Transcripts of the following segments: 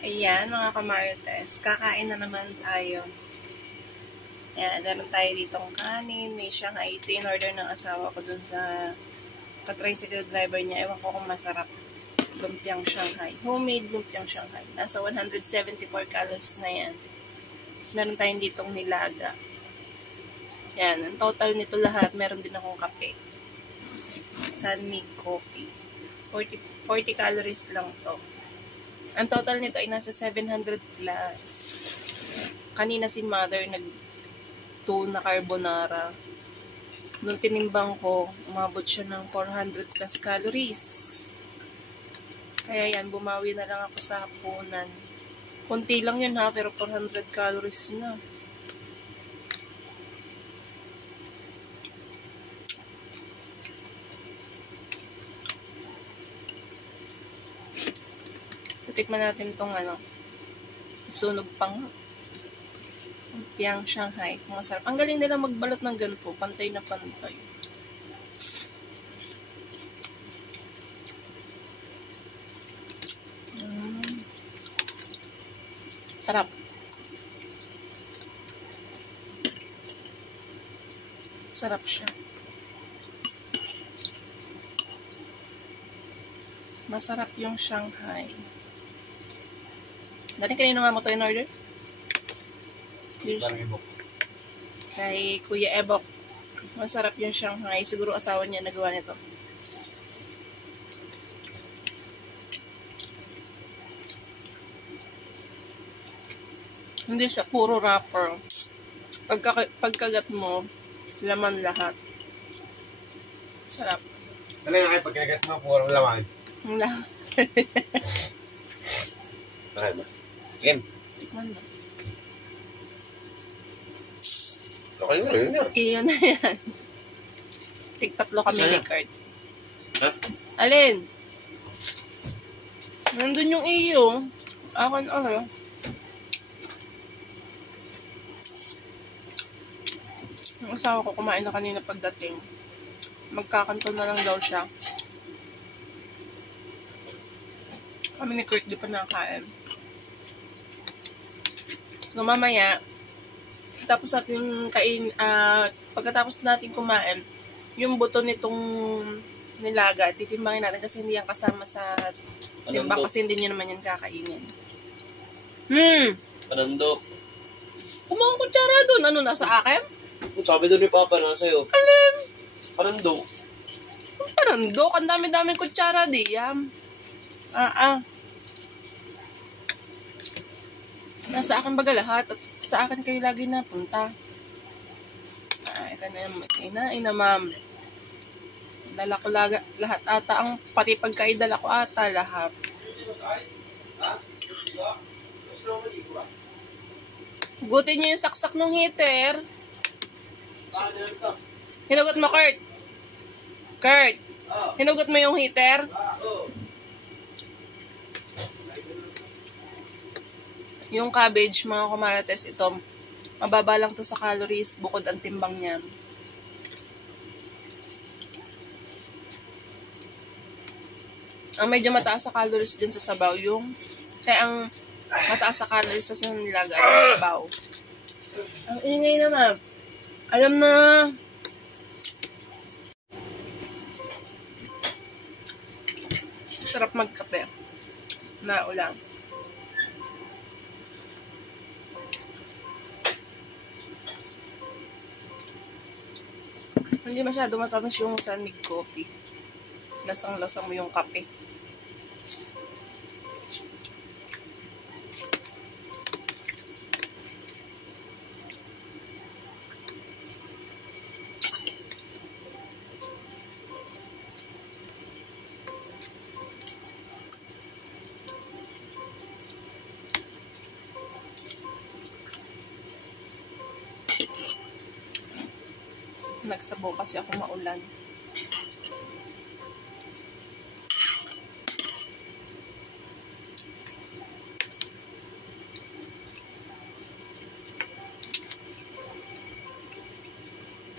Ayan, mga kamarites. Kakain na naman tayo. Ayan, meron tayo ditong kanin. May Shanghai. Ito in order ng asawa ko dun sa ka-tricycle driver niya. Ewan ko kung masarap. Lumpiang Shanghai. Homemade lumpiang Shanghai. Nasa 174 calories na yan. Tapos meron tayong ditong nilaga. Ayan, ang total nito lahat, meron din akong kape. Sunmig coffee. 40 calories lang to. Ang total nito ay nasa 700 plus. Kanina si mother nag-tuna carbonara. Nung tinimbang ko, umabot siya ng 400 plus calories. Kaya yan, bumawi na lang ako sa hapunan. Kunti lang yun ha, pero 400 calories na. So, tikman natin tong sunog pang lumpiang Shanghai. Masarap. Ang galing nila magbalot ng ganito. Pantay na pantay. Sarap. Sarap siya. Masarap yung Shanghai. Dali, kanino nga mo ito in order? Kay Kuya Ebok. Masarap yung Shanghai. Siguro asawa niya nagawa nito. Hindi siya puro wrapper. Pagkagat mo, laman lahat. Sarap. Dali nga kayo pagkagat mo, puro laman. Lahat. Bakit ba? Game. Tikman ba? Okay na, yun na. Iyon na yan. Tig-tatlo kami ni Kurt. Ha? Alin? Nandun yung iyo. Akin, Ang asawa ko kumain na kanina pagdating. Magkakanto na lang daw siya. Kami ni Kurt di pa nakain. So mamaya, tapos natin pagkatapos natin kumain, yung buto nitong nilaga, titimbangin natin kasi hindi yan kasama sa timbang kasi hindi nyo naman yan kakainin. Panandok. Kumang kutsara doon. Ano, nasa akin? Sabi doon ni Papa, nasa iyo. Alim. Panandok. Panandok. Ang dami-daming kutsara diyam. Nasa akin baga lahat at sa akin kayo lagi napunta. Ina ma'am. Dala ko lahat ata ang pati pagkaidala ko ata lahat. Hugutin niyo yung saksak ng heater. Hinugot mo, Kurt. Kurt, hinugot mo yung heater? Yung cabbage, mga kumarates, ito, mababa lang to sa calories, bukod ang timbang niya. Ang medyo mataas sa calories din sa sabaw, kaya ang mataas sa calories sa nilaga ay yung sabaw. Ang ingay na, ma'am. Alam na. Sarap magkape. Na ulam. Hindi masyado matamis yung Sunmig coffee. Lasang-lasang mo yung kape. Nagsabo kasi ako maulan.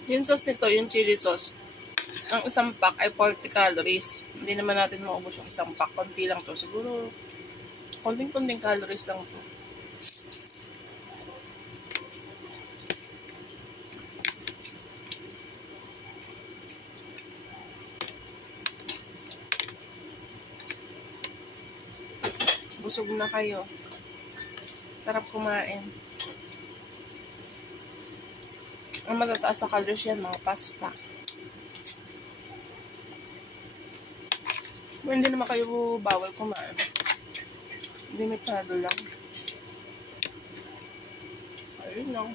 Yung sauce nito, yung chili sauce, ang isang pack ay 40 calories. Hindi naman natin maubos yung isang pack. Konti lang to. Siguro Konting-konting calories lang po. Busog na kayo. Sarap kumain. Ang matataas sa calories yan, mga pasta. Well, hindi naman kayo bawal kumain. Limitado lang. Ayun lang.